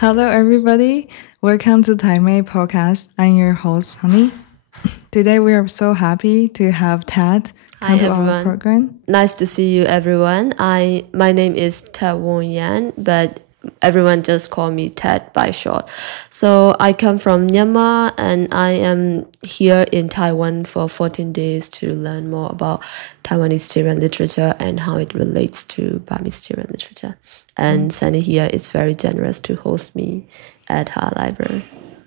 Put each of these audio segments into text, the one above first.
Hello, everybody. Welcome to Taimei Podcast. I'm your host, Honey. Today, we are so happy to have Htet come to our program. Nice to see you, everyone. My name is Htet Woon Yan, but everyone just call me Htet by short. So I come from Myanmar, and I am here in Taiwan for 14 days to learn more about Taiwanese children literature and how it relates to Burmese children literature. And Sunny here is very generous to host me at her library.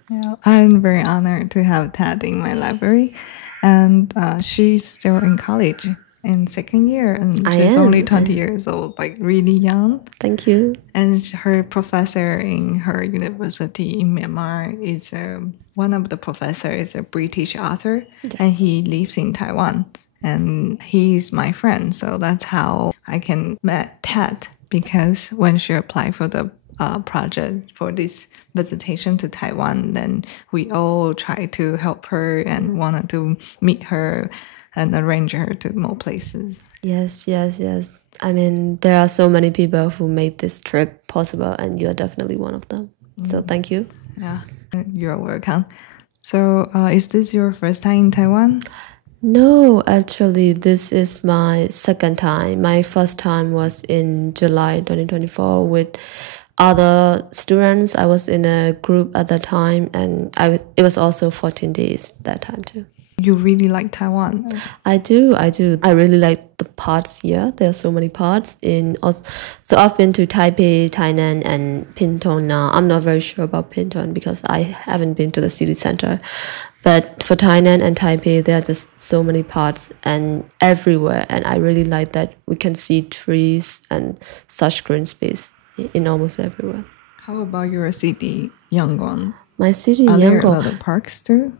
Yeah, I'm very honored to have Htet in my library. And she's still in college in second year. And she's only 20 years old, like really young. Thank you. And her professor in her university in Myanmar is one of the professors is a British author. Yes. And he lives in Taiwan. And he's my friend. So that's how I can met Htet. Because when she applied for the project for this visitation to Taiwan, then we all tried to help her and wanted to meet her and arrange her to more places. Yes. I mean, there are so many people who made this trip possible, and you're definitely one of them. So thank you. Yeah, you're welcome. So is this your first time in Taiwan? No, actually, this is my second time. My first time was in July 2024 with other students. I was in a group at that time, and it was also 14 days that time too. You really like Taiwan? I do. I really like the parts here. There are so many parts. So I've been to Taipei, Tainan, and Pinton now. I'm not very sure about Pinton because I haven't been to the city center. But for Tainan and Taipei, there are just so many parts and everywhere. And I really like that we can see trees and such green space in almost everywhere. How about your city, Yangon? My city, Yangon. Are there a Yangon. lot of parks too?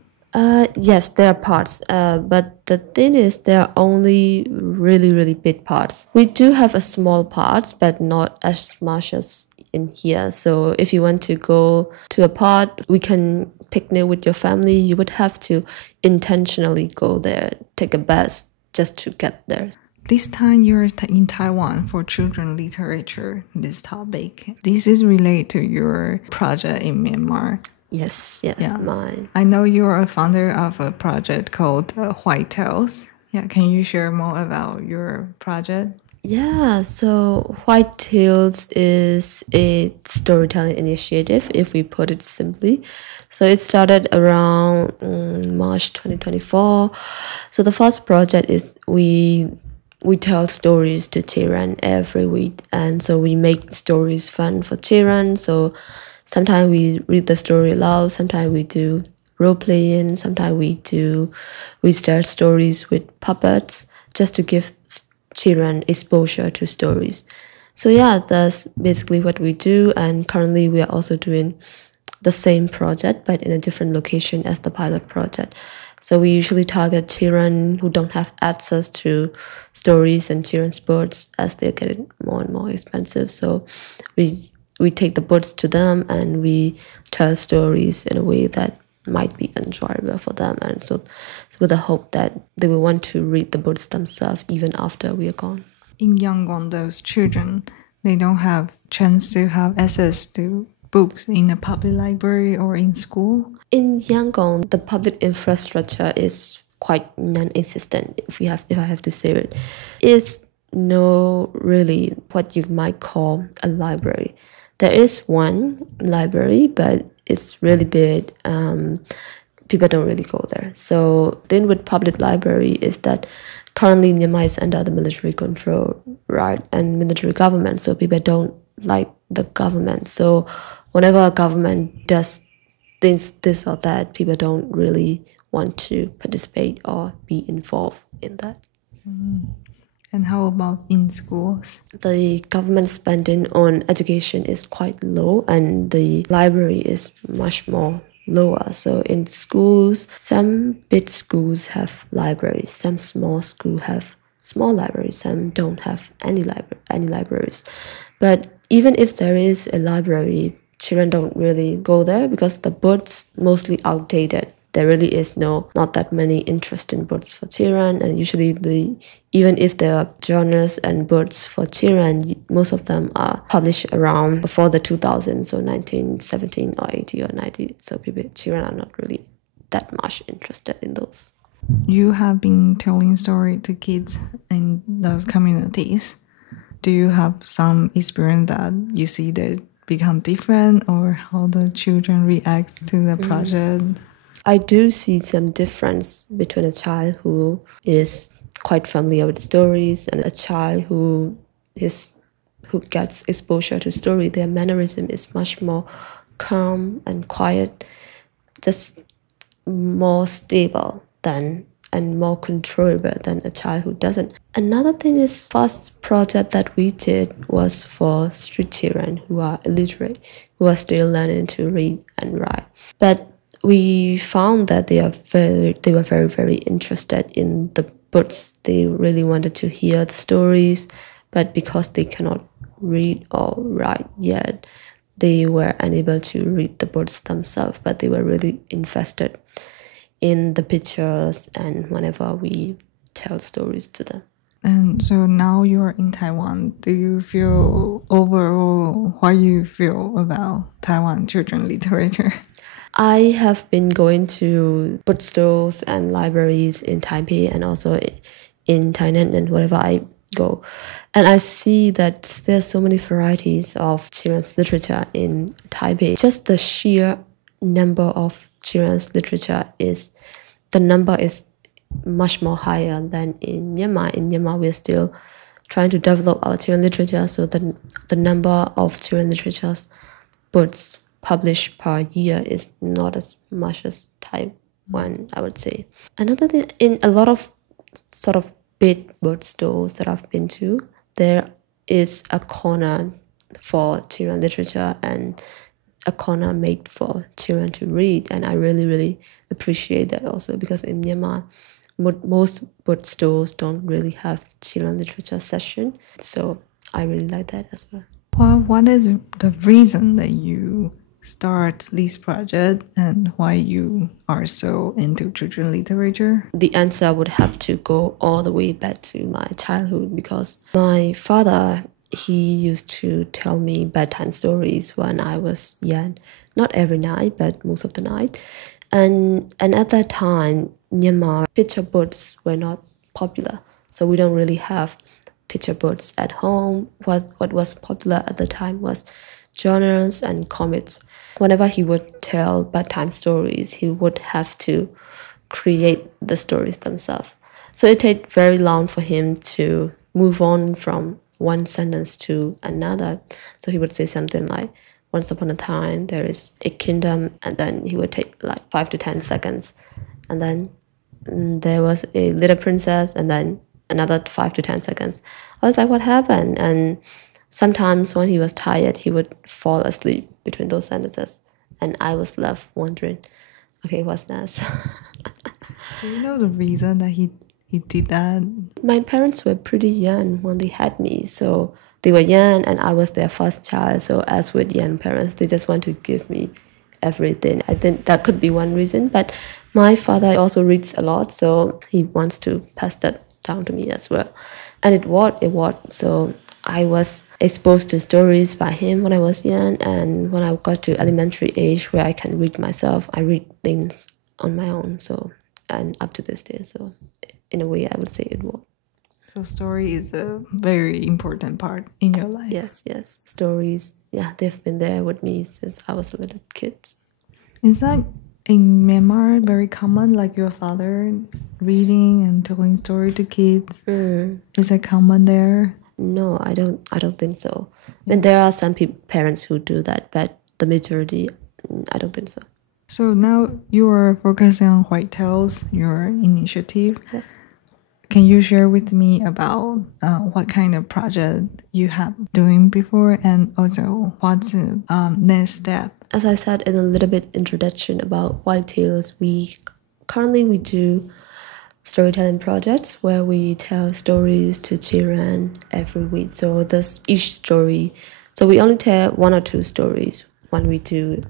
Yes, there are parts. But the thing is, there are only really, really big parts. We do have a small parts, but not as much as in here. So if you want to go to a park, we can picnic with your family. You would have to intentionally go there, take a bus just to get there. This time you're in Taiwan for children literature, this topic. This is related to your project in Myanmar. Yes, yeah. Mine. I know you are a founder of a project called Whitetails. Yeah, can you share more about your project? Yeah, so Whitetails is a storytelling initiative, if we put it simply. So it started around March 2024. So the first project is we tell stories to children every week. And so we make stories fun for children. So sometimes we read the story aloud, sometimes we do role-playing, sometimes we start stories with puppets just to give children exposure to stories. So yeah, that's basically what we do. And currently we are also doing the same project, but in a different location as the pilot project. So we usually target children who don't have access to stories and children's books as they're getting more and more expensive. So we take the books to them and we tell stories in a way that might be enjoyable for them, and so with the hope that they will want to read the books themselves even after we are gone. In Yangon, those children, they don't have chance to have access to books in a public library or in school. In Yangon, the public infrastructure is quite non-existent, if I have to say it. It's no really what you might call a library. There is one library, but it's really big. People don't really go there. So the thing with public library is that currently Myanmar is under the military control, right, and military government. So people don't like the government. So whenever a government does things this or that, people don't really want to participate or be involved in that. And how about in schools? The government spending on education is quite low, and the library is much more lower. So in schools, some big schools have libraries, some small schools have small libraries, some don't have any libraries. But even if there is a library, children don't really go there because the books mostly outdated. there really is not that many interesting books for children, and usually even if there are genres and books for children, most of them are published around before the 2000s, so 1917 or 80 or 90. So children are not really that much interested in those. You have been telling story to kids in those communities. Do you have some experience that you see that become different, or how the children react to the project? I do see some difference between a child who is quite familiar with stories and a child who gets exposure to story. Their mannerism is much more calm and quiet, just more stable and more controllable than a child who doesn't. Another thing is, first project that we did was for street children who are illiterate, who are still learning to read and write. But we found that they were very, very interested in the books. They really wanted to hear the stories, but because they cannot read or write yet, they were unable to read the books themselves, but they were really invested in the pictures and whenever we tell stories to them. And so now you're in Taiwan. Do you feel overall, what you feel about Taiwan children literature? I have been going to bookstores and libraries in Taipei and also in Thailand and wherever I go. And I see that there's so many varieties of children's literature in Taipei. Just the sheer number of children's literature is much more higher than in Myanmar. In Myanmar, we're still trying to develop our children's literature, so the number of children's literature books published per year is not as much as Taiwan, I would say. Another thing, in a lot of sort of big bookstores that I've been to, there is a corner for children's literature and a corner made for children to read, and I really, really appreciate that also, because in Myanmar, most bookstores don't really have children's literature session, so I really like that as well. What is the reason that you start this project and why you are so into children's literature? The answer would have to go all the way back to my childhood, because my father, he used to tell me bedtime stories when I was young. Not every night, but most of the night. And at that time, Myanmar picture books were not popular. So we don't really have picture books at home. What was popular at the time was journals and comics. Whenever he would tell bedtime stories, he would have to create the stories themselves. So it took very long for him to move on from one sentence to another. So he would say something like, once upon a time, there is a kingdom, and then he would take like 5 to 10 seconds. And then there was a little princess, and then another 5 to 10 seconds. I was like, what happened? And sometimes when he was tired, he would fall asleep between those sentences. And I was left wondering, okay, what's next? Do you know the reason that he did that? My parents were pretty young when they had me, so they were young and I was their first child. So as with young parents, they just want to give me everything. I think that could be one reason, but my father also reads a lot, so he wants to pass that down to me as well. And it worked. So I was exposed to stories by him when I was young, and when I got to elementary age where I can read myself, I read things on my own. So, and up to this day, so in a way I would say it worked. So story is a very important part in your life. Yes. Stories, yeah, they've been there with me since I was a little kid. Is that in Myanmar very common, like your father reading and telling story to kids? Is it common there? No, I don't think so. I mean, there are some parents who do that, but the majority, I don't think so. So now you are focusing on Whitetails, your initiative. Yes. Can you share with me about what kind of project you have doing before, and also what's the next step? As I said in a little bit introduction about Whitetails, we do storytelling projects where we tell stories to children every week. So there's each story. So we only tell 1 or 2 stories when we do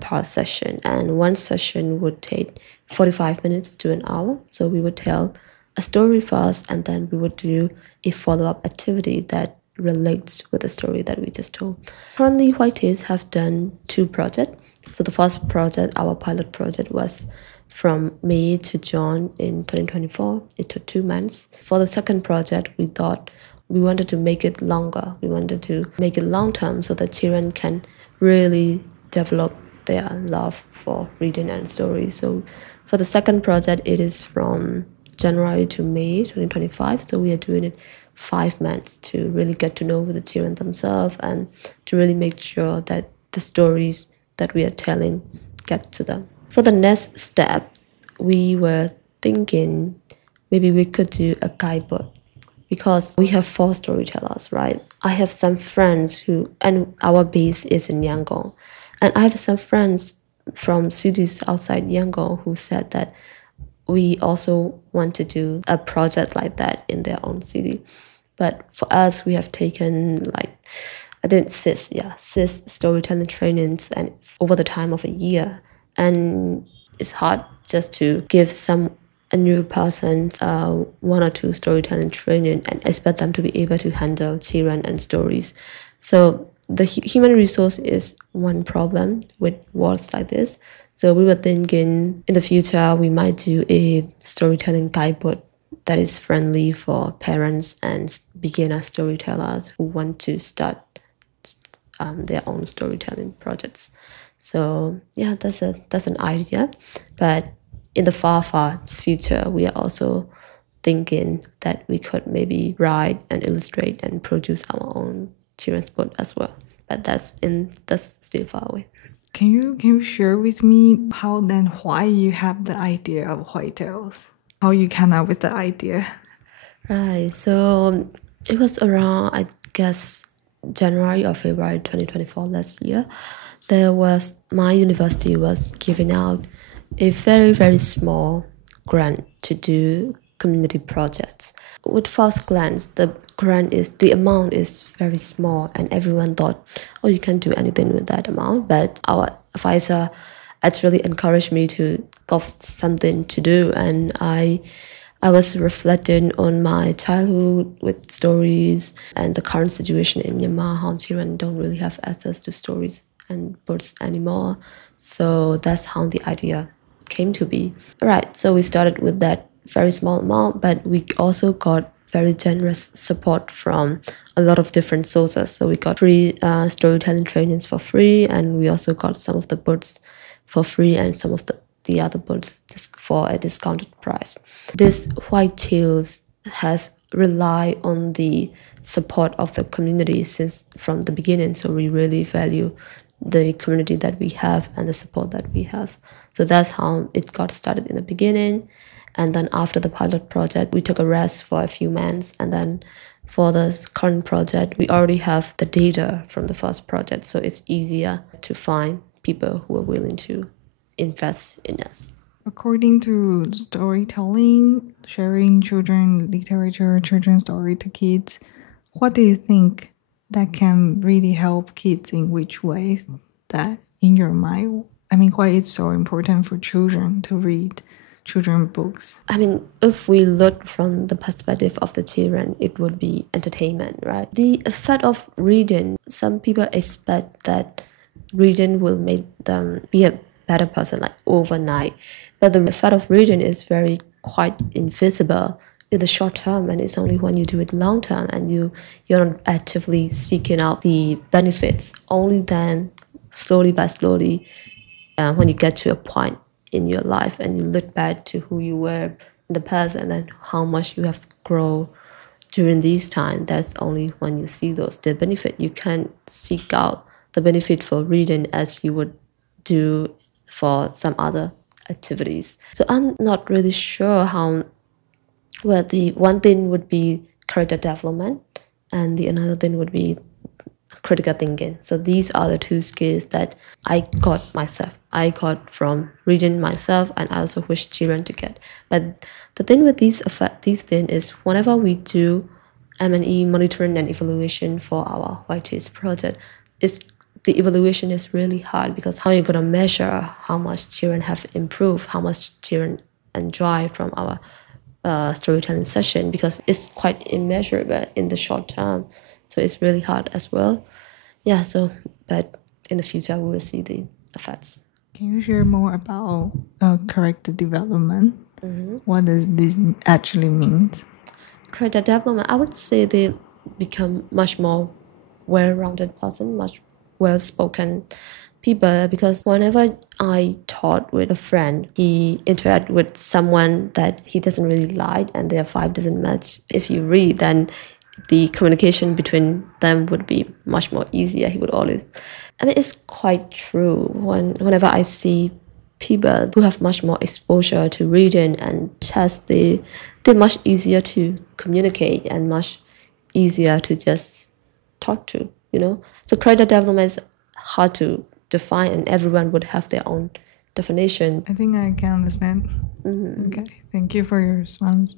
part session, and one session would take 45 minutes to an hour. So we would tell a story first, and then we would do a follow-up activity that relates with the story that we just told. Currently, Htet have done 2 projects. So the first project, our pilot project, was from May to June in 2024. It took 2 months. For the second project, we thought we wanted to make it longer. We wanted to make it long-term so that children can really develop their love for reading and stories. So for the second project, it is from January to May 2025. So we are doing it 5 months to really get to know the children themselves and to really make sure that the stories that we are telling get to them. For the next step, we were thinking maybe we could do a guidebook, because we have 4 storytellers, right? I have some friends and our base is in Yangon, and I have some friends from cities outside Yangon who said that we also want to do a project like that in their own city. But for us, we have taken six storytelling trainings and over the time of a year. And it's hard just to give a new person 1 or 2 storytelling training and expect them to be able to handle children and stories. So the human resource is one problem with words like this. So we were thinking in the future we might do a storytelling guidebook that is friendly for parents and beginner storytellers who want to start their own storytelling projects. So yeah, that's an idea. But in the far future, we are also thinking that we could maybe write and illustrate and produce our own children's book as well. But that's still far away. Can you share with me how then why you have the idea of White Tales? How you came up with the idea? Right. So it was around, I guess, January or February 2024 last year. My university was giving out a very, very small grant to do community projects. With first glance, the amount is very small, and everyone thought, oh, you can't do anything with that amount. But our advisor actually encouraged me to go something to do, and I was reflecting on my childhood with stories and the current situation in Myanmar, how children don't really have access to stories and books anymore. So that's how the idea came to be. Right, so we started with that very small amount, but we also got very generous support from a lot of different sources. So we got free storytelling trainings for free, and we also got some of the books for free and some of the other books for a discounted price. This White Tales has relied on the support of the community from the beginning, so we really value the community that we have and the support that we have. So that's how it got started in the beginning. And then after the pilot project, we took a rest for a few months. And then for the current project, we already have the data from the first project. So it's easier to find people who are willing to invest in us. According to storytelling, sharing children literature, children's story to kids, what do you think that can really help kids in which ways that in your mind? I mean, why it's so important for children to read children's books? I mean, if we look from the perspective of the children, it would be entertainment, right? The effect of reading, some people expect that reading will make them be a better person like overnight. But the effect of reading is quite invisible in the short term, and it's only when you do it long term and you're not actively seeking out the benefits. Only then, slowly by slowly, when you get to a point in your life and you look back to who you were in the past and then how much you have grown during this time, that's only when you see the benefit. You can't seek out the benefit for reading as you would do for some other activities. So I'm not really sure how. Well, the one thing would be character development, and the another thing would be critical thinking. So these are the 2 skills that I got myself. I got from reading myself, and I also wish children to get. But the thing with these things is whenever we do M&E monitoring and evaluation for our White Tales project, it's the evaluation is really hard, because how are you going to measure how much children have improved, how much children enjoy from our storytelling session, because it's quite immeasurable in the short term. So it's really hard as well. Yeah, so, but in the future, we will see the effects. Can you share more about character development? What does this actually mean? Character development, I would say they become much more well-rounded person, much well-spoken people, because whenever I taught with a friend, he interacted with someone that he doesn't really like and their vibe doesn't match. If you read, then the communication between them would be much more easier. He would always, I mean, it's quite true. Whenever I see people who have much more exposure to reading and text, they're much easier to communicate and much easier to just talk to, you know. So character development is hard to define, and everyone would have their own definition. I think I can understand. Okay, thank you for your response.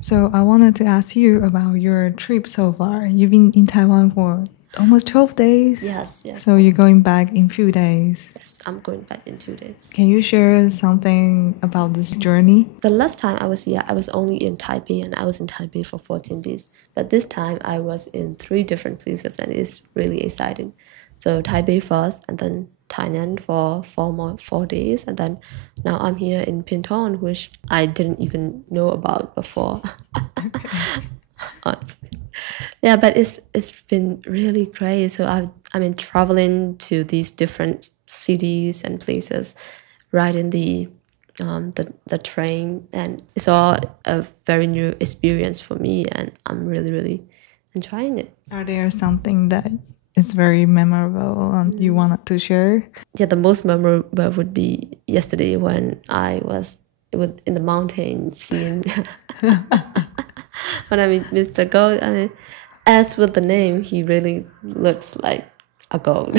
So I wanted to ask you about your trip so far. You've been in Taiwan for almost 12 days? Yes. So you're going back in few days? Yes, I'm going back in 2 days. Can you share something about this journey? The last time I was here, I was only in Taipei, and I was in Taipei for 14 days. But this time I was in 3 different places, and it's really exciting. So Taipei first, and then Thailand for 4 days, and then now I'm here in Pinton, which I didn't even know about before. Honestly. Yeah, but it's been really great. So I mean, traveling to these different cities and places, riding the train, and it's all a very new experience for me, and I'm really, really enjoying it. Are there something that is very memorable and you wanted to share? Yeah, the most memorable would be yesterday when I was in the mountain seeing when I meet Mr. Gold. I mean, as with the name, he really looks like a gold.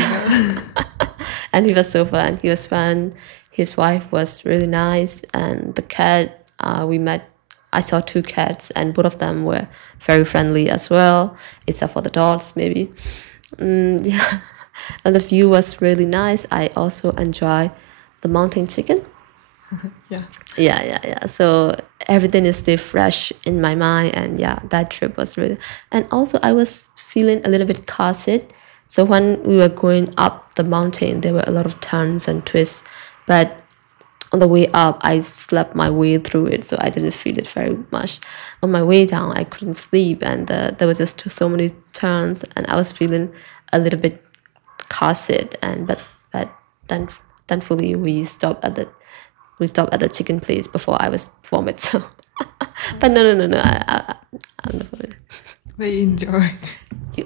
And he was so fun. He was fun. His wife was really nice, and the cat we met. I saw 2 cats, and both of them were very friendly as well, except for the dogs, maybe. Yeah, and the view was really nice. I also enjoy the mountain chicken. Yeah. So everything is still fresh in my mind, and yeah, that trip was really. And also, I was feeling a little bit car sick. So when we were going up the mountain, there were a lot of turns and twists, but on the way up, I slept my way through it, so I didn't feel it very much. On my way down, I couldn't sleep, and there was just so many turns, and I was feeling a little bit car sick. And but then thankfully we stopped at the chicken place before I was vomit. So, but no, I'm not vomit. But you enjoy.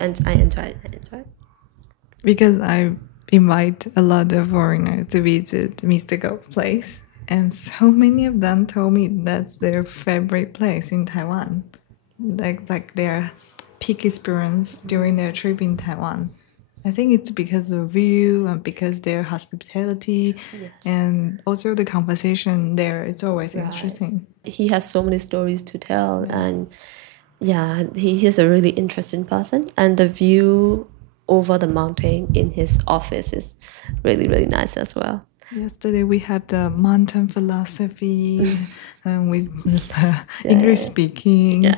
I enjoyed it. Because I invite a lot of foreigners to visit Mr. Go's place, and so many of them told me that's their favorite place in Taiwan, like their peak experience during their trip in Taiwan. I think it's because of the view and because their hospitality, and also the conversation there. It's always interesting. He has so many stories to tell, and yeah, he is a really interesting person, and the view over the mountain in his office is really, really nice as well. Yesterday we had the mountain philosophy with English speaking,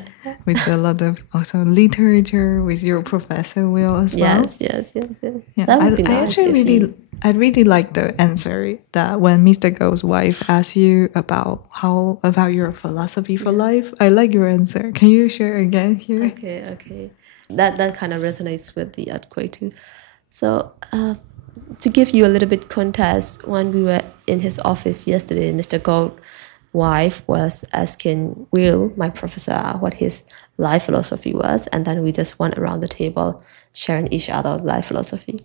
with a lot of also literature with your professor Will as well. Yes. Yeah, That would be nice. I really like the answer that when Mr. Go's wife asks you about your philosophy for life. I like your answer. Can you share again here? Okay. That kind of resonates with the earthquake too. So to give you a little bit context, when we were in his office yesterday, Mr. Gold's wife was asking Will, my professor, what his life philosophy was, and then we just went around the table sharing each other's life philosophy.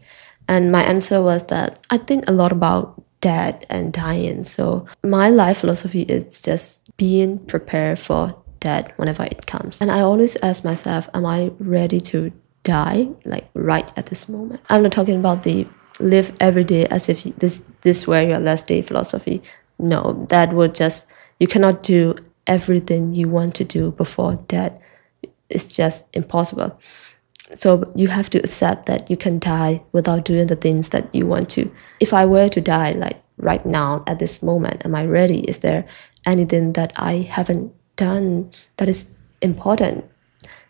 And my answer was that I think a lot about death and dying. So my life philosophy is just being prepared for death whenever it comes. And I always ask myself, am I ready to die, like right at this moment? I'm not talking about the live every day as if this were your last day philosophy. No, that would just, you cannot do everything you want to do before death. It's just impossible. So you have to accept that you can die without doing the things that you want to. If I were to die like right now at this moment, am I ready? Is there anything that I haven't done that is important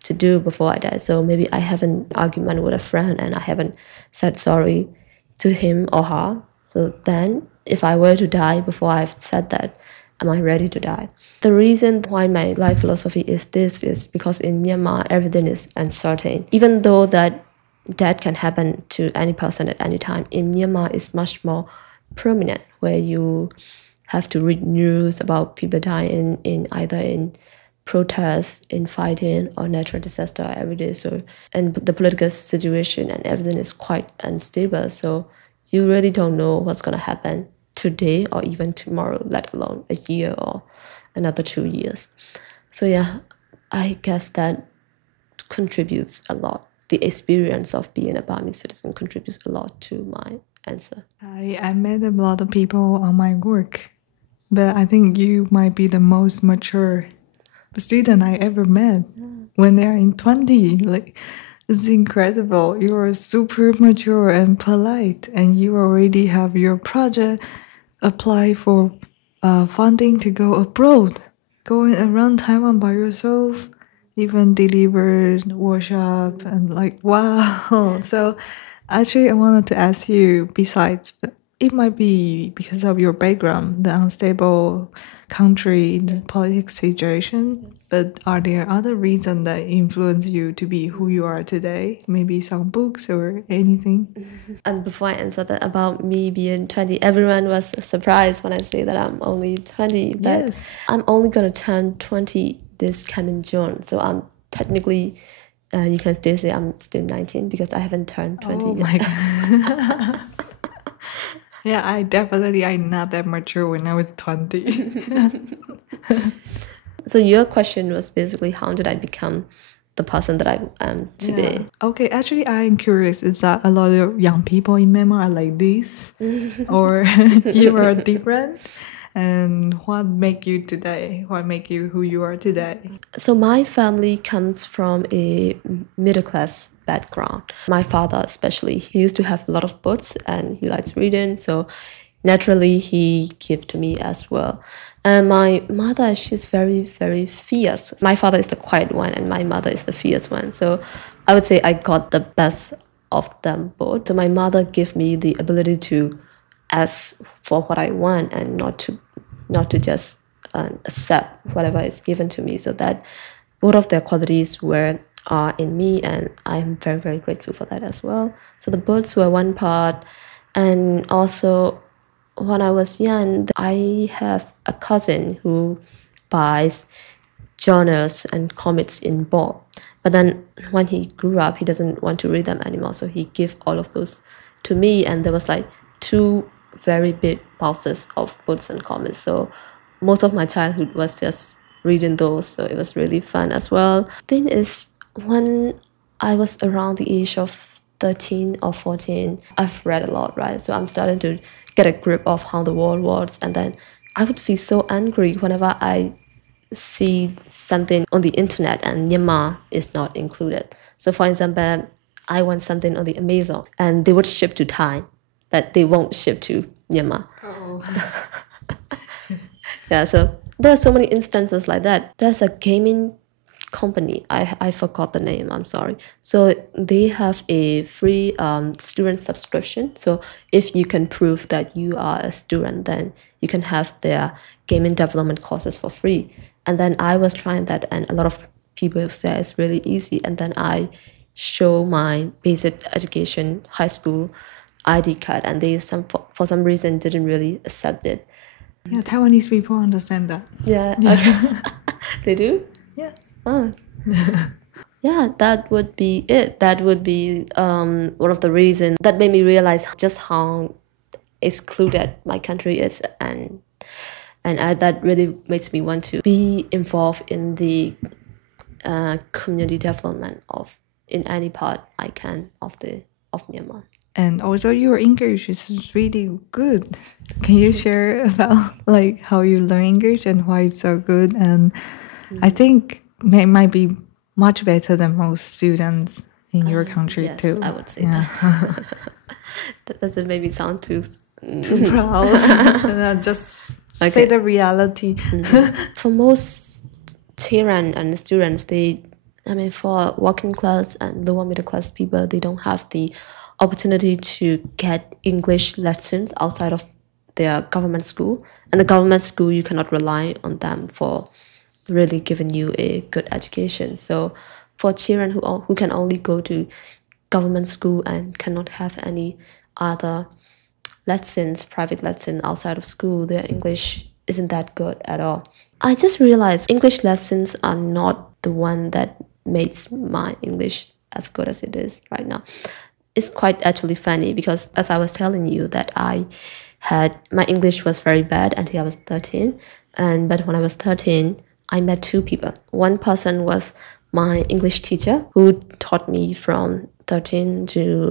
to do before I die? So maybe I have an argument with a friend and I haven't said sorry to him or her. So then if I were to die before I've said that, am I ready to die? The reason why my life philosophy is this is because in Myanmar, everything is uncertain. Even though that death can happen to any person at any time, in Myanmar it's much more prominent, where you have to read news about people dying in either in protests, in fighting, or natural disaster every day. So, and the political situation and everything is quite unstable. So you really don't know what's going to happen today or even tomorrow, let alone a year or another 2 years. So yeah, I guess that contributes a lot. The experience of being a Burmese citizen contributes a lot to my answer. I met a lot of people on my work, but I think you might be the most mature student I ever met. When they are in 20, like, it's incredible. You are super mature and polite, and you already have your project, apply for funding to go abroad, going around Taiwan by yourself, even delivered workshop, and like, wow. So actually I wanted to ask you, besides it might be because of your background, the unstable country, the politics situation, but are there other reasons that influence you to be who you are today? Maybe some books or anything? And before I answer that about me being 20, everyone was surprised when I say that I'm only 20. But yes, I'm only going to turn 20 this coming June. So I'm technically, you can still say I'm still 19 because I haven't turned 20 yet. My God. Yeah, I'm not that mature when I was 20. So your question was basically, how did I become the person that I am today? Yeah. Okay, actually I'm curious, is that a lot of young people in Myanmar are like this? Or you are different? And what make you today? What make you who you are today? So my family comes from a middle-class background. My father especially, he used to have a lot of books and he likes reading, so naturally he gave to me as well. And my mother, she's very, very fierce. My father is the quiet one and my mother is the fierce one. So I would say I got the best of them both. So my mother gave me the ability to ask for what I want and not to just accept whatever is given to me. So that both of their qualities were in me, and I'm very, very grateful for that as well. So the books were one part, and also when I was young, I have a cousin who buys journals and comics in bulk. But then when he grew up, he doesn't want to read them anymore, so he gave all of those to me, and there was like 2 very big boxes of books and comics. So most of my childhood was just reading those, so it was really fun as well. Thing is, when I was around the age of 13 or 14, I've read a lot, right? So I'm starting to get a grip of how the world works, and then I would feel so angry whenever I see something on the internet and Myanmar is not included. So for example, I want something on the Amazon and they would ship to Thai, but they won't ship to Myanmar. Oh. Yeah, so there are so many instances like that. There's a gaming company, I forgot the name, I'm sorry. So they have a free student subscription. So if you can prove that you are a student, then you can have their gaming development courses for free. And then I was trying that, and a lot of people say it's really easy. And then I show my basic education, high school ID card, and they for some reason didn't really accept it. Yeah, Taiwanese people understand that. Yeah. Okay. They do? Yes. Oh. Yeah, that would be it. That would be one of the reasons that made me realize just how excluded my country is, and that really makes me want to be involved in the community development in any part I can of Myanmar. And also your English is really good. Can you share about like how you learn English and why it's so good? And I think it might be much better than most students in your country yes, too. I would say that. That doesn't make me sound too proud. No, just say the reality. For most Tehran and students, for working class and lower middle class people, they don't have the opportunity to get English lessons outside of their government school. And the government school, you cannot rely on them for really giving you a good education. So for children who can only go to government school and cannot have any other lessons, private lessons outside of school, their English isn't that good at all. I just realized English lessons are not the one that makes my English as good as it is right now. It's quite actually funny because as I was telling you that my English was very bad until I was 13. But when I was 13, I met two people. One person was my English teacher who taught me from 13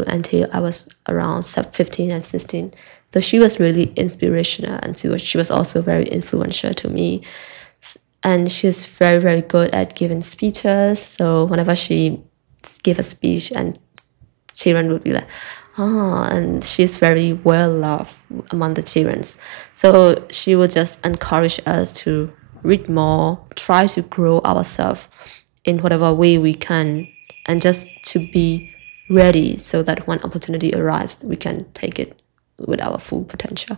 until I was around 15 and 16. So she was really inspirational, and she was also very influential to me. And she's very, very good at giving speeches. So whenever she gave a speech, and children would be like, oh, and she's very well loved among the children. So she would just encourage us to read more, try to grow ourselves in whatever way we can, and just to be ready so that when opportunity arrives, we can take it with our full potential.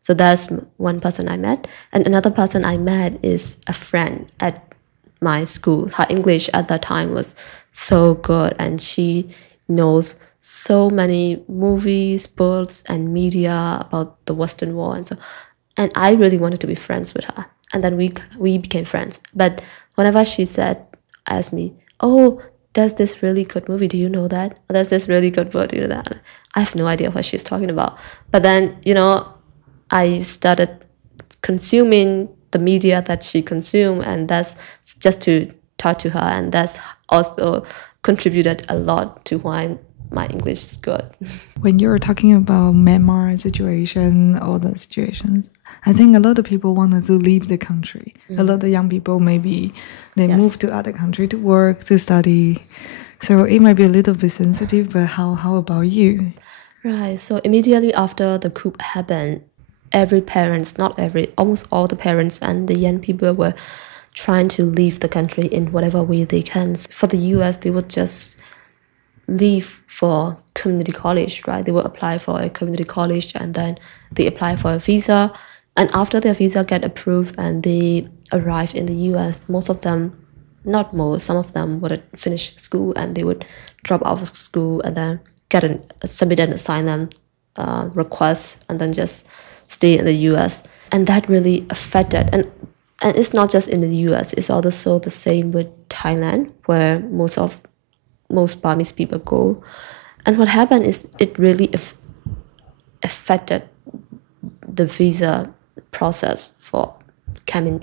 So that's one person I met. And another person I met is a friend at my school. Her English at that time was so good, and she knows so many movies, books, and media about the Western world. And I really wanted to be friends with her. And then we became friends. But whenever she asked me, oh, there's this really good movie, do you know that? Or there's this really good book, do you know that? I have no idea what she's talking about. But then, I started consuming the media that she consumed, and that's just to talk to her, and that's also contributed a lot to why my English is good. When you're talking about Myanmar situation, all the situations, I think a lot of people wanted to leave the country. A lot of young people, maybe they move to other country to work, to study. So it might be a little bit sensitive, but how about you? Right, so immediately after the coup happened, almost all the parents and the young people were trying to leave the country in whatever way they can. For the US, they would just leave for community college, right? They would apply for a community college, and then they apply for a visa. And after their visa get approved and they arrive in the US, some of them would finish school and they would drop out of school and then submit an asylum request and then just stay in the US. And that really affected, and it's not just in the US, it's also the same with Thailand, where most Burmese people go. And what happened is it really affected the visa process for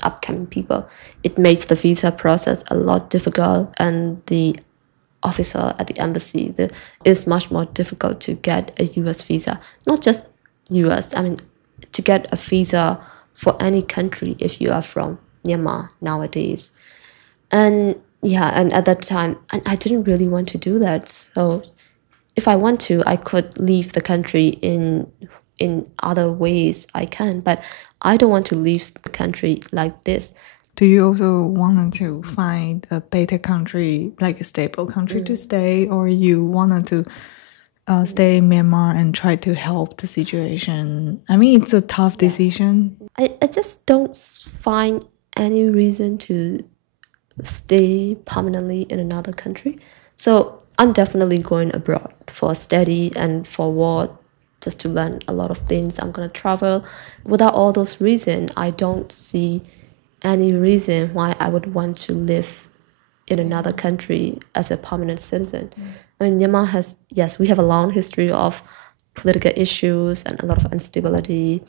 upcoming people. It makes the visa process a lot difficult, and the officer at the embassy, it's much more difficult to get a US visa. Not just US, to get a visa for any country if you are from Myanmar nowadays. And at that time, I didn't really want to do that. So if I want to, I could leave the country in other ways I can, but I don't want to leave the country like this. Do you also want to find a better country, like a stable country to stay, or you wanted to stay in Myanmar and try to help the situation? It's a tough decision. I just don't find any reason to stay permanently in another country. So I'm definitely going abroad for study and for work, just to learn a lot of things. I'm going to travel. Without all those reasons, I don't see any reason why I would want to live in another country as a permanent citizen. Myanmar we have a long history of political issues and a lot of instability,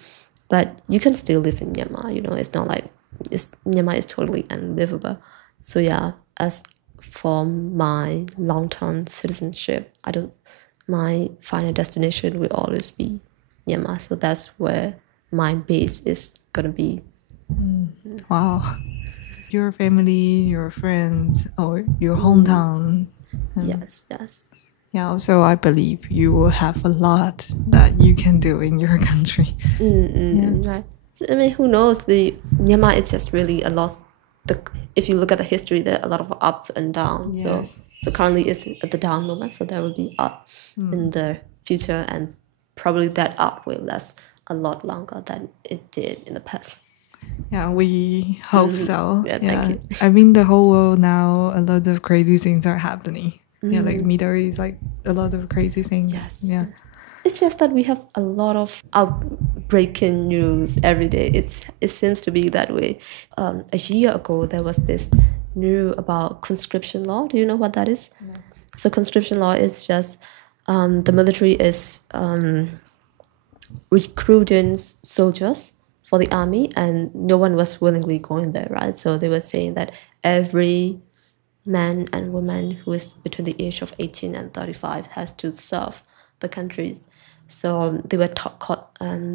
but you can still live in Myanmar. It's not like Myanmar is totally unlivable. So as for my long-term citizenship, my final destination will always be Myanmar. So that's where my base is gonna be. Wow. Your family, your friends, or your hometown. Yes. Yeah, also I believe you will have a lot that you can do in your country. Right. So, I mean, who knows? Myanmar is just really a lot. If you look at the history, there are a lot of ups and downs. Yes. So currently it's at the down moment. So there will be up in the future, and probably that up will last a lot longer than it did in the past. Yeah, we hope so. Yeah, thank you. I mean, the whole world now, a lot of crazy things are happening. Yeah, like Middle East, like a lot of crazy things. Yes. Yeah. It's just that we have a lot of breaking news every day. It seems to be that way. A year ago, there was this news about conscription law. Do you know what that is? No. So conscription law is just the military is recruiting soldiers for the army, and no one was willingly going there, right? So they were saying that every man and woman who is between the age of 18 and 35 has to serve the countries. So they were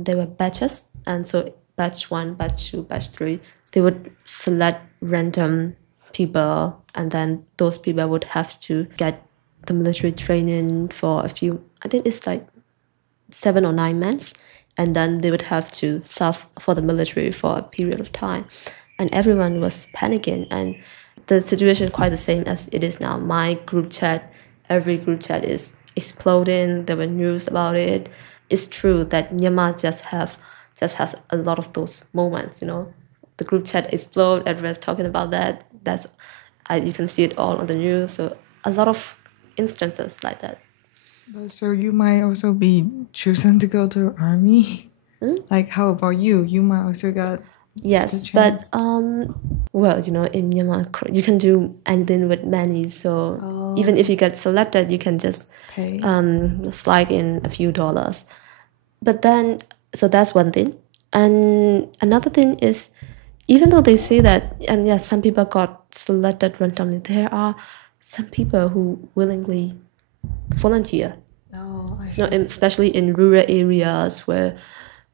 they were batches, and so batch 1, batch 2, batch 3, they would select random people, and then those people would have to get the military training for a few, I think it's like 7 or 9 months, and then they would have to serve for the military for a period of time. And everyone was panicking, and the situation is quite the same as it is now. My group chat, every group chat is exploding. There were news about it. It's true that Myanmar just has a lot of those moments, you know. The group chat explode, everyone's talking about that. You can see it all on the news. So a lot of instances like that. But so you might also be chosen to go to army. Like, how about you? You might also got. Yes, but well, you know, in Myanmar, you can do anything with money. So even if you get selected, you can just pay. Slide in a few dollars. But then, so that's one thing. And another thing is, even though they say that, and yes, some people got selected randomly, there are some people who willingly volunteer. Oh, I see. You know, especially in rural areas where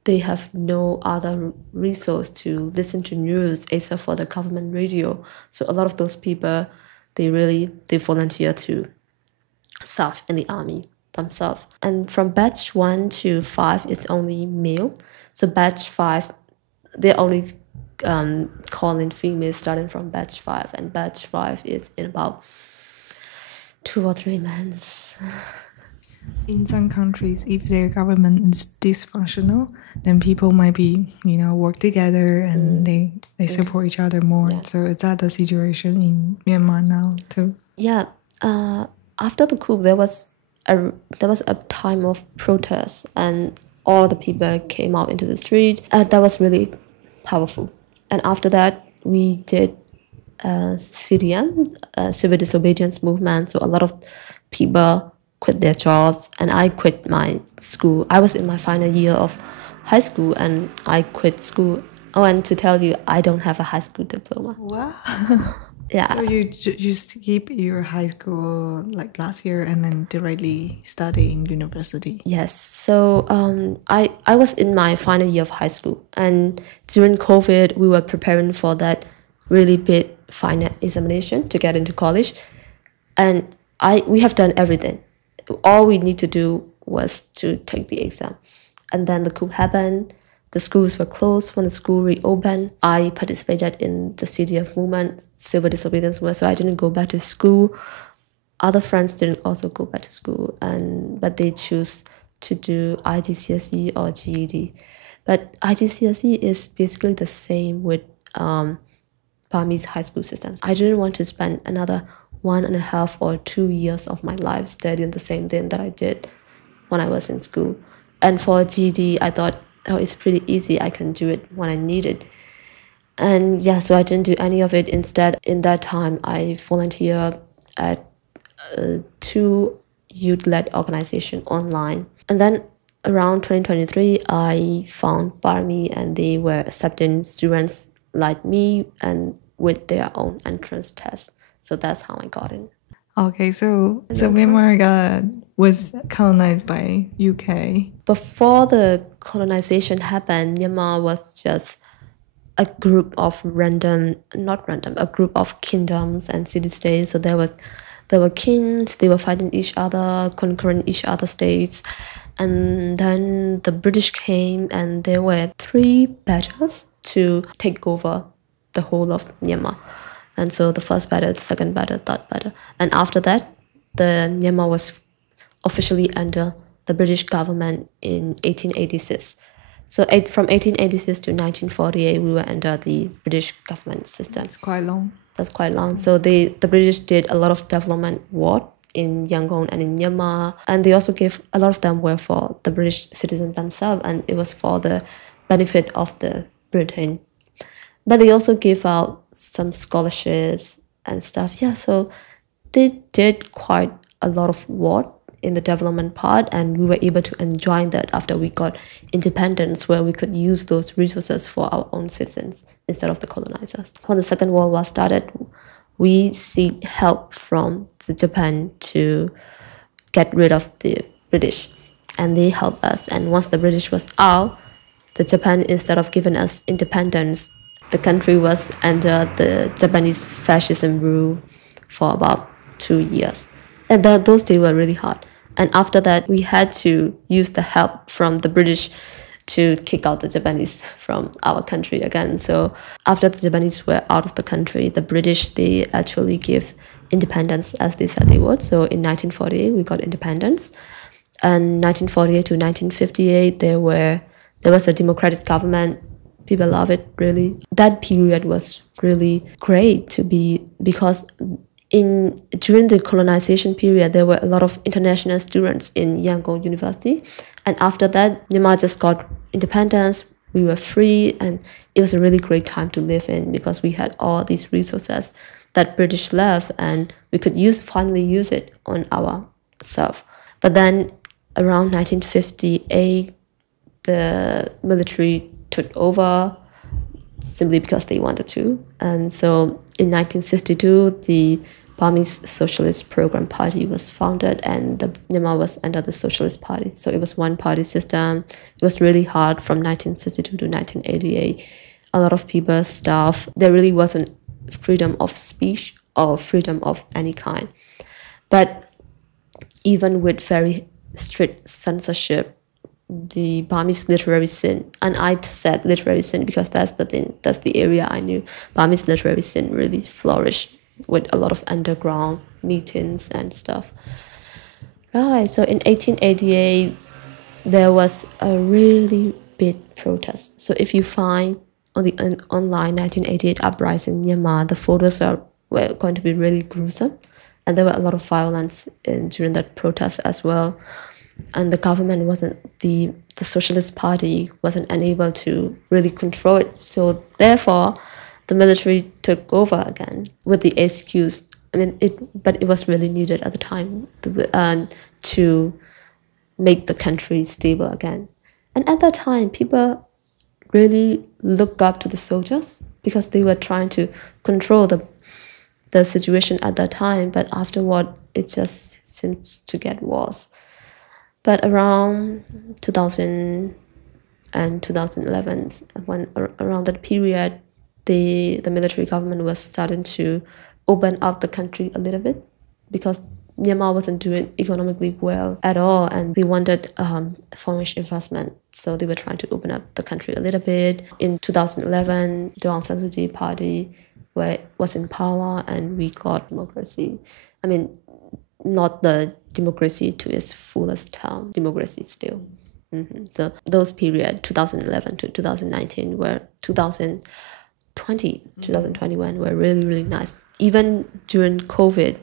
they have no other resource to listen to news except for the government radio. So a lot of those people, they volunteer to serve in the army themselves. And from batch 1 to 5, it's only male. So batch 5, they're only calling females starting from batch 5, and batch 5 is in about 2 or 3 months. In some countries, if their government is dysfunctional, then people might be, you know, work together and they support each other more. Yeah. So is that the situation in Myanmar now too? Yeah. After the coup, there was a time of protest, and all the people came out into the street. That was really powerful. And after that, we did CDM, civil disobedience movement. So a lot of people quit their jobs, and I quit my school. I was in my final year of high school, and I quit school. Oh, and to tell you, I don't have a high school diploma. Wow. Yeah. So you skip your high school like last year and then directly study in university? Yes. So I was in my final year of high school, and during COVID, we were preparing for that really big final examination to get into college, and we have done everything. All we need to do was to take the exam. And then the coup happened. The schools were closed. When the school reopened, I participated in the CDF movement, civil disobedience movement, so I didn't go back to school. Other friends didn't also go back to school, but they choose to do IGCSE or GED. But IGCSE is basically the same with Burmese high school systems. I didn't want to spend another 1.5 or 2 years of my life studying the same thing that I did when I was in school. And for GED, I thought, oh, it's pretty easy. I can do it when I need it. And yeah, so I didn't do any of it. Instead, in that time, I volunteered at 2 youth-led organizations online. And then around 2023, I found Barmi, and they were accepting students like me and with their own entrance test. So that's how I got in. Okay, so Myanmar was colonized by UK. Before the colonization happened, Myanmar was just a group of a group of kingdoms and city-states. So there There were kings, they were fighting each other, conquering each other's states. And then the British came, and there were 3 battles to take over the whole of Myanmar. And so the first battle, the second battle, third battle. And after that, the Myanmar was officially under the British government in 1886. So from 1886 to 1948, we were under the British government system. It's quite long. That's quite long. So the British did a lot of development work in Yangon and in Myanmar. And they also gave a lot of them were for the British citizens themselves. And it was for the benefit of the Britain. But they also gave out some scholarships and stuff. Yeah, so they did quite a lot of work in the development part, and we were able to enjoy that after we got independence, where we could use those resources for our own citizens instead of the colonizers. When the Second World War started, we seek help from the Japan to get rid of the British, and they helped us. And once the British was out, the Japan, instead of giving us independence, the country was under the Japanese fascism rule for about 2 years. And those days were really hard. And after that, we had to use the help from the British to kick out the Japanese from our country again. So after the Japanese were out of the country, the British, they actually gave independence as they said they would. So in 1948, we got independence. And 1948 to 1958, there was a democratic government. People love it, really. That period was really great to be, because during the colonization period, there were a lot of international students in Yangon University. And after that, Myanmar just got independence. We were free, and it was a really great time to live in, because we had all these resources that British left, and we could finally use it on ourselves. But then around 1958, the military took over simply because they wanted to. And so in 1962, the Burmese Socialist Program Party was founded, and Myanmar was under the Socialist Party. So it was one-party system. It was really hard from 1962 to 1988. A lot of people starved. There really wasn't freedom of speech or freedom of any kind. But even with very strict censorship, the Burmese literary scene, and I said literary scene because that's the thing, that's the area I knew. Burmese literary scene really flourished with a lot of underground meetings and stuff. Right, so in 1888, there was a really big protest. So if you find on the online 1988 uprising in Myanmar, the photos were going to be really gruesome. And there were a lot of violence during that protest as well. And the government the Socialist Party wasn't unable to really control it. So therefore, the military took over again with the excuse. But it was really needed at the time to make the country stable again. And at that time, people really looked up to the soldiers because they were trying to control the situation at that time. But afterward, it just seems to get worse. But around 2000 and 2011, around that period, the military government was starting to open up the country a little bit, because Myanmar wasn't doing economically well at all, and they wanted foreign investment. So they were trying to open up the country a little bit. In 2011, the Aung San Suu Kyi party was in power, and we got democracy. Not the democracy to its fullest term, democracy still. So those period, 2011 to 2019, 2021 were really, really nice. Even during COVID,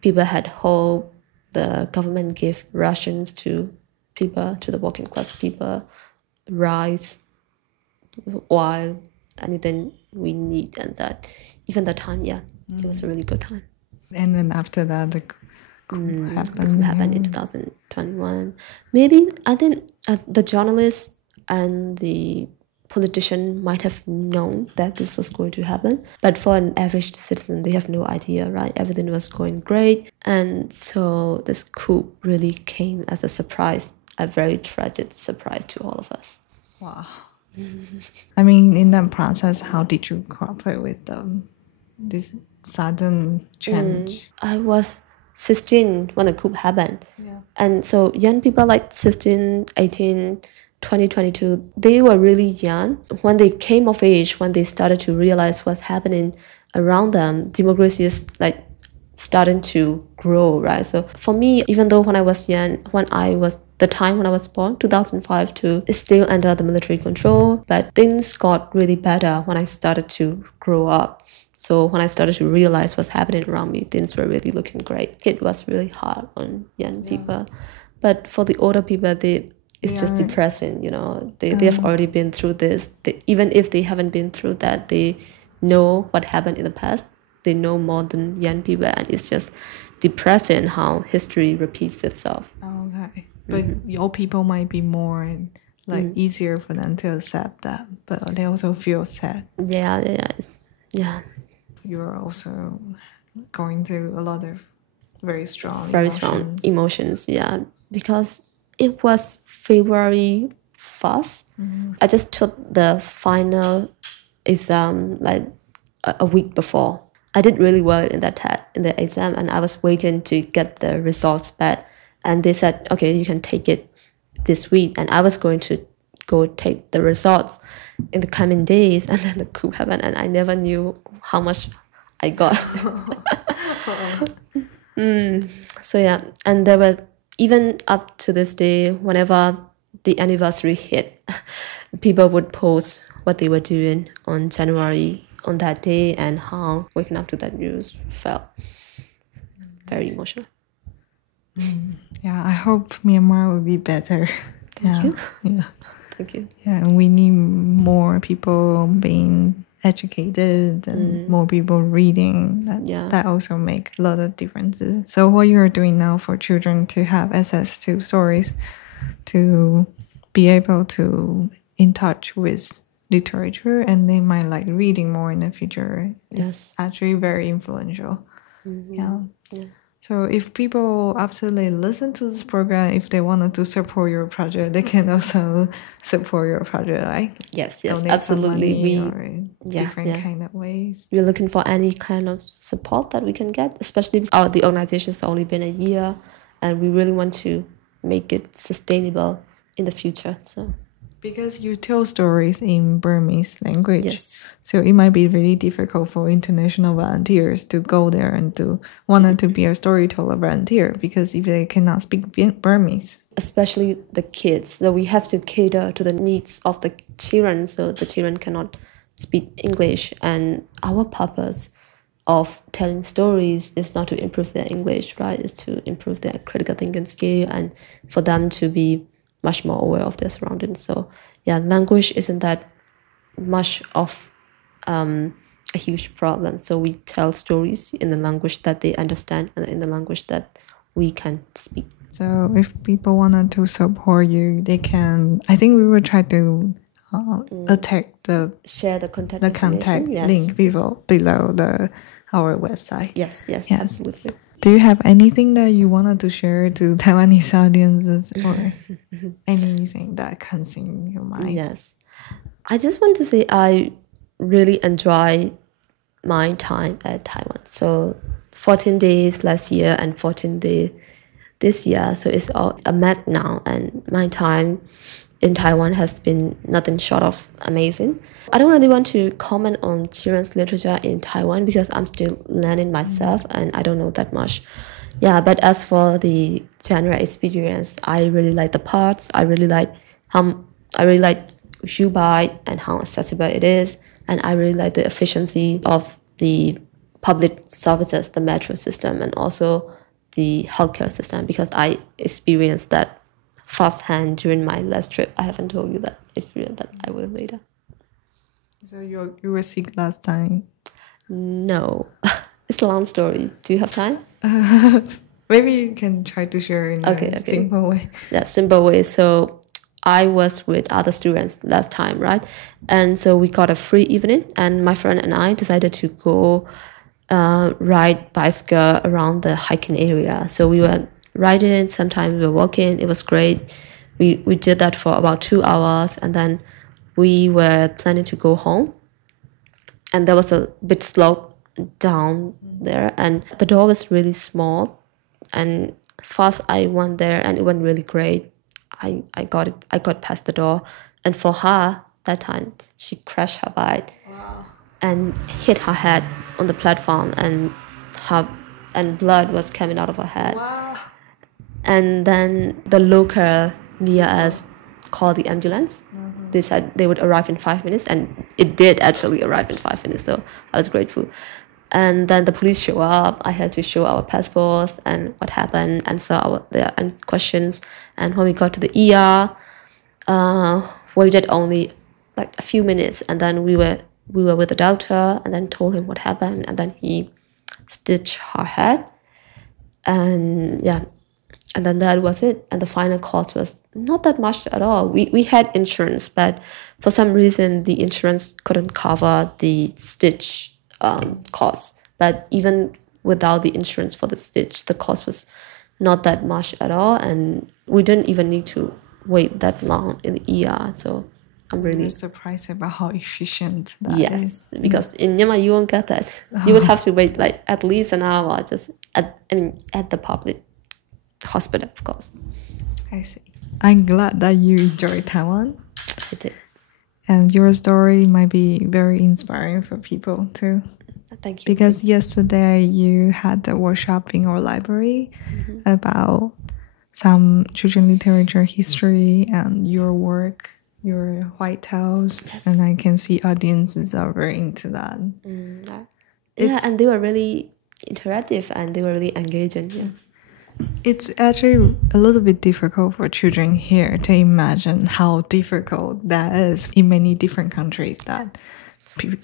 people had hope. The government gave rations to people, to the working class people, rice, oil, anything we need. And that, even that time, it was a really good time. And then after that, the coup happened in 2021. Maybe, I think the journalists and the politician might have known that this was going to happen, but for an average citizen, they have no idea, right? Everything was going great, and so this coup really came as a surprise, a very tragic surprise to all of us. Wow. In that process, how did you cooperate with this sudden change? I was 16 when the coup happened. Yeah. And so young people like 16, 18, 20, 22, they were really young. When they came of age, when they started to realize what's happening around them, democracy is like starting to grow, right? So for me, even though when I was young, the time when I was born, 2005, to still under the military control, but things got really better when I started to grow up. So when I started to realize what's happening around me, things were really looking great. It was really hard on young people. But for the older people, it's just depressing, you know. They have already been through this. Even if they haven't been through that, they know what happened in the past. They know more than young people, and it's just depressing how history repeats itself. Okay. But old people might be more like easier for them to accept that, but they also feel sad. Yeah. You're also going through a lot of very strong emotions, yeah. Because it was February 1st. I just took the final exam like a week before. I did really well in the exam, and I was waiting to get the results back. And they said, okay, you can take it this week. And I was going to go take the results in the coming days. And then the coup happened, and I never knew how much I got. So yeah, and there were, even up to this day, whenever the anniversary hit, people would post what they were doing on January on that day and how waking up to that news felt. Very emotional. Yeah, I hope Myanmar will be better. Thank you. Yeah. Thank you. Yeah, and we need more people being educated and more people reading. That also make a lot of differences. So what you're doing now for children to have access to stories, to be able to in touch with literature, and they might like reading more in the future, is actually very influential. Yeah. So if people, after they listen to this program, if they wanted to support your project, they can also support your project, right? Yes, absolutely. Different kind of ways. We're looking for any kind of support that we can get, especially the organization's only been a year, and we really want to make it sustainable in the future. So. Because you tell stories in Burmese language, so it might be really difficult for international volunteers to go there and to want to be a storyteller volunteer, because if they cannot speak Burmese. Especially the kids, so we have to cater to the needs of the children, so the children cannot speak English, and our purpose of telling stories is not to improve their English, right? It's to improve their critical thinking skill and for them to be much more aware of their surroundings. So yeah, language isn't that much of a huge problem. So we tell stories in the language that they understand and in the language that we can speak. So if people wanted to support you, they can, I think we will try to share the contact link below our website. Yes, absolutely. Do you have anything that you wanted to share to Taiwanese audiences, or anything that comes in your mind? Yes. I just want to say I really enjoy my time at Taiwan. So 14 days last year and 14 days this year. So it's all a mat now, and my time in Taiwan has been nothing short of amazing. I don't really want to comment on children's literature in Taiwan because I'm still learning myself and I don't know that much. Yeah, but as for the general experience, I really like the parts. I really like Zhubai and how accessible it is, and I really like the efficiency of the public services, the metro system, and also the healthcare system, because I experienced that firsthand during my last trip. I haven't told you that experience, but I will later. So you were sick last time? No. It's a long story. Do you have time? Maybe you can try to share in a simple way. Yeah, simple way. So I was with other students last time, right? And so we got a free evening, and my friend and I decided to go ride bicycle around the hiking area. So we were riding, sometimes we were walking. It was great. We did that for about 2 hours, and then we were planning to go home. And there was a bit slope down there, and the door was really small. And first I went there, and it went really great. I got past the door, and for her that time she crashed her bike and hit her head on the platform, and blood was coming out of her head. And then the local near us called the ambulance. They said they would arrive in 5 minutes, and it did actually arrive in 5 minutes, so I was grateful. And then the police show up. I had to show our passports and what happened, answer their questions. And when we got to the ER, waited only like a few minutes, and then we were with the doctor, and then told him what happened, and then he stitched her head, and then that was it. And the final cost was not that much at all. We had insurance, but for some reason the insurance couldn't cover the stitch cost. But even without the insurance for the stitch, the cost was not that much at all, and we didn't even need to wait that long in the ER. So I'm really surprised about how efficient that is. Because in Myanmar you won't get that. You would have to wait like at least an hour just at the public hospital, of course. I see. I'm glad that you enjoyed Taiwan. I did. And your story might be very inspiring for people too. Thank you. Because yesterday you had a workshop in our library about some children literature history and your work, your white tales. Yes. And I can see audiences are very into that. And they were really interactive and they were really engaging. Yeah. It's actually a little bit difficult for children here to imagine how difficult that is in many different countries, that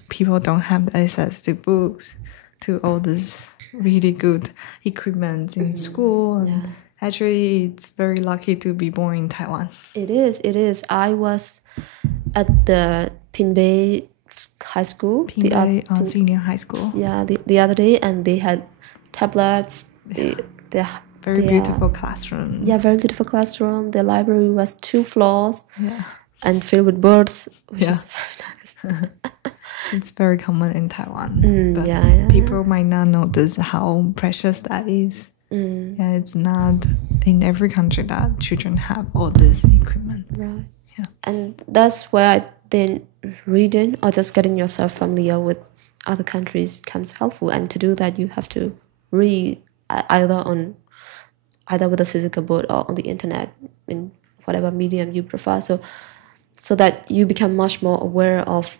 people don't have access to books, to all this really good equipment in school. And actually, it's very lucky to be born in Taiwan. It is. I was at the Pinbay High School. Pinbay Senior High School. Yeah, the other day, and they had tablets. Very beautiful classroom. Yeah, very beautiful classroom. The library was 2 floors and filled with birds, which is very nice. It's very common in Taiwan. But people might not notice how precious that is. Yeah, it's not in every country that children have all this equipment. Right. Yeah. And that's where I think reading or just getting yourself familiar with other countries comes helpful. And to do that, you have to read either with a physical book or on the internet, in whatever medium you prefer, so that you become much more aware of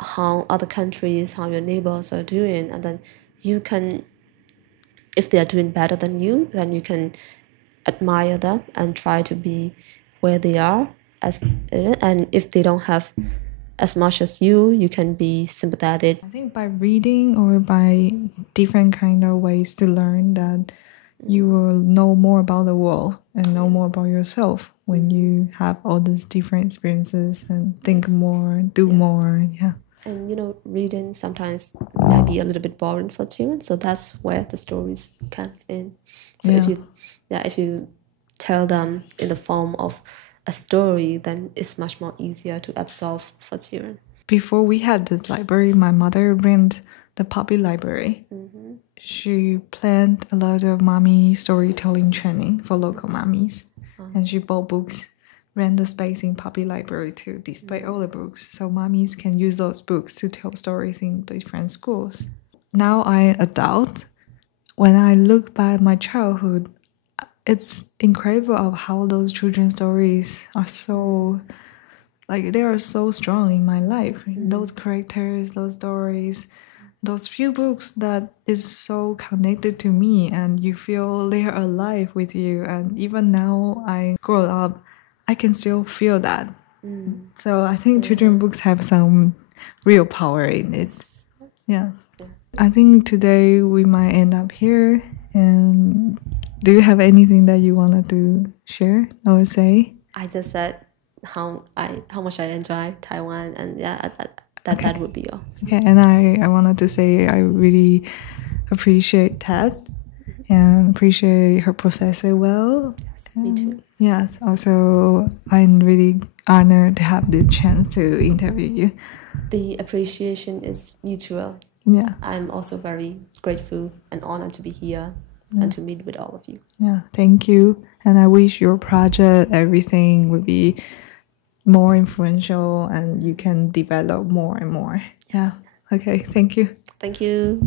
how other countries, how your neighbors are doing, and then you can, if they are doing better than you, then you can admire them and try to be where they are, and if they don't have as much as you can be sympathetic. I think by reading or by different kind of ways to learn, that you will know more about the world and know more about yourself when you have all these different experiences and think more, do more. Yeah. And reading sometimes might be a little bit boring for children, so that's where the stories come in. So if you tell them in the form of a story, then it's much more easier to absorb for children. Before we had this library, my mother ran the public library. She planned a lot of mommy storytelling training for local mommies, and she bought books, ran the space in public library to display all the books, so mommies can use those books to tell stories in different schools. Now I'm an adult. When I look back at my childhood, it's incredible of how those children's stories are so, they are so strong in my life. Those characters, those stories, those few books that is so connected to me, and you feel they are alive with you. And even now I grow up, I can still feel that. So I think children's books have some real power in it. Yeah. I think today we might end up here. And do you have anything that you wanted to share or say? I just said how much I enjoy Taiwan, and that would be all. Okay, and I wanted to say I really appreciate Htet and appreciate her professor well. Yes, me too. Yes, also I'm really honored to have the chance to interview you. The appreciation is mutual. Yeah. I'm also very grateful and honored to be here and to meet with all of you. Yeah, thank you. And I wish your project, everything would be more influential and you can develop more and more. Yeah. Okay, thank you. Thank you.